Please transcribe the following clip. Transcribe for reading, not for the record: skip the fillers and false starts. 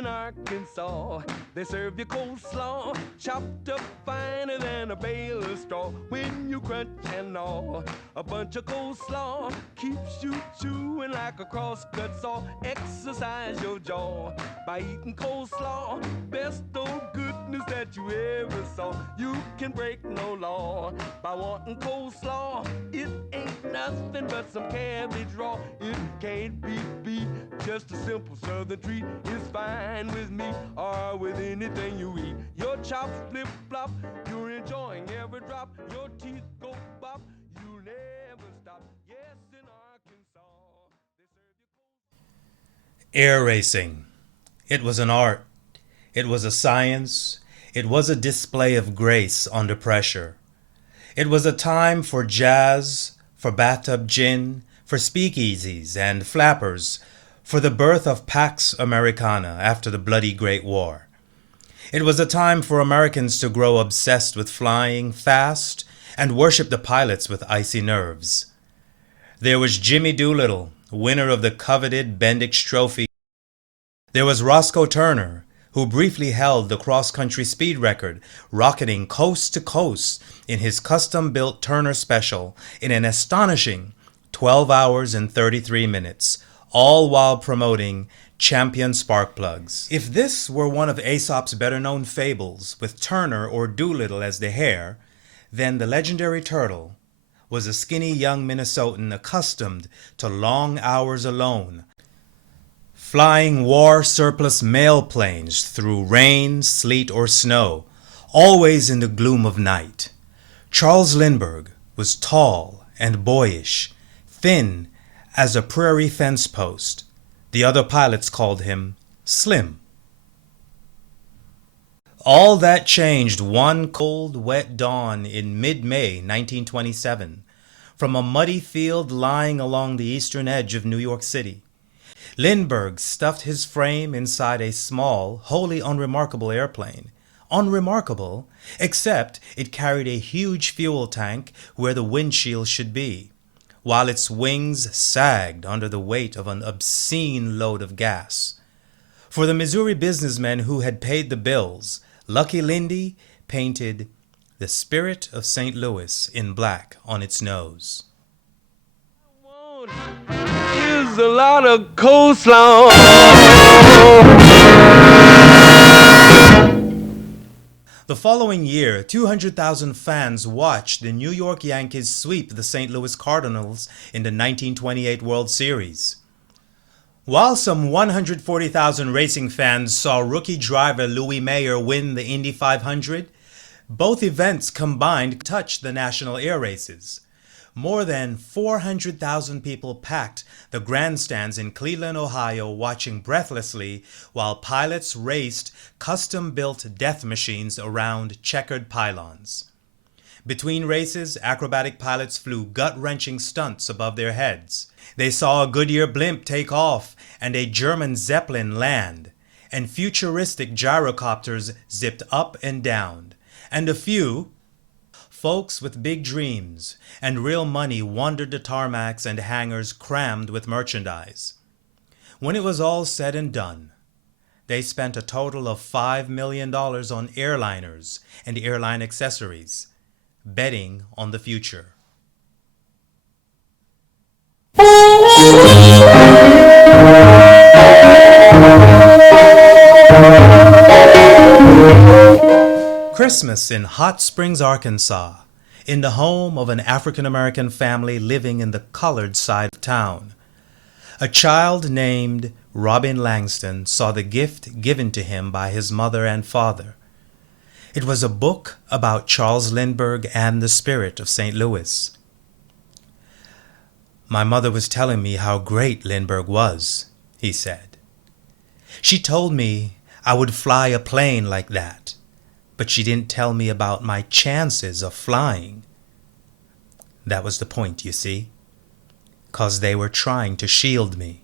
in Arkansas, they serve you coleslaw, chopped up finer than a bale of straw. When you crunch and gnaw, a bunch of coleslaw keeps you chewing like a crosscut saw. Exercise your jaw by eating coleslaw, best old goodness that you ever saw. You can break no law by wanting coleslaw. It ain't nothing but some cabbage raw. It can't be beat. Just a simple southern treat is fine with me or with anything you eat. Your chops flip flop, you're enjoying every drop. Your teeth go bop, you never stop. Yes, in Arkansas, they serve you Air racing. It was an art. It was a science. It was a display of grace under pressure. It was a time for jazz, for bathtub gin, for speakeasies and flappers, for the birth of Pax Americana after the bloody Great War. It was a time for Americans to grow obsessed with flying fast and worship the pilots with icy nerves. There was Jimmy Doolittle, winner of the coveted Bendix Trophy. There was Roscoe Turner, who briefly held the cross-country speed record, rocketing coast to coast in his custom-built Turner Special in an astonishing 12 hours and 33 minutes, all while promoting champion spark plugs. If this were one of Aesop's better-known fables, with Turner or Doolittle as the hare, then the legendary turtle was a skinny young Minnesotan accustomed to long hours alone, flying war-surplus mail planes through rain, sleet, or snow, always in the gloom of night. Charles Lindbergh was tall and boyish, thin as a prairie fence post. The other pilots called him Slim. All that changed one cold, wet dawn in mid-May 1927 from a muddy field lying along the eastern edge of New York City. Lindbergh stuffed his frame inside a small, wholly unremarkable airplane. Unremarkable, except it carried a huge fuel tank where the windshield should be, while its wings sagged under the weight of an obscene load of gas. For the Missouri businessmen who had paid the bills, Lucky Lindy painted "The Spirit of St. Louis" in black on its nose. Here's a lot of coleslaw. The following year, 200,000 fans watched the New York Yankees sweep the St. Louis Cardinals in the 1928 World Series. While some 140,000 racing fans saw rookie driver Louis Mayer win the Indy 500, both events combined touched the national air races. More than 400,000 people packed the grandstands in Cleveland, Ohio, watching breathlessly while pilots raced custom-built death machines around checkered pylons. Between races, acrobatic pilots flew gut-wrenching stunts above their heads. They saw a Goodyear blimp take off and a German Zeppelin land, and futuristic gyrocopters zipped up and down, and a few folks with big dreams and real money wandered the tarmacs and hangars crammed with merchandise. When it was all said and done, they spent a total of $5 million on airliners and airline accessories, betting on the future. Christmas in Hot Springs, Arkansas, in the home of an African-American family living in the colored side of town. A child named Robin Langston saw the gift given to him by his mother and father. It was a book about Charles Lindbergh and the spirit of St. Louis. "My mother was telling me how great Lindbergh was," he said. "She told me I would fly a plane like that, but she didn't tell me about my chances of flying." That was the point, you see, 'cause they were trying to shield me.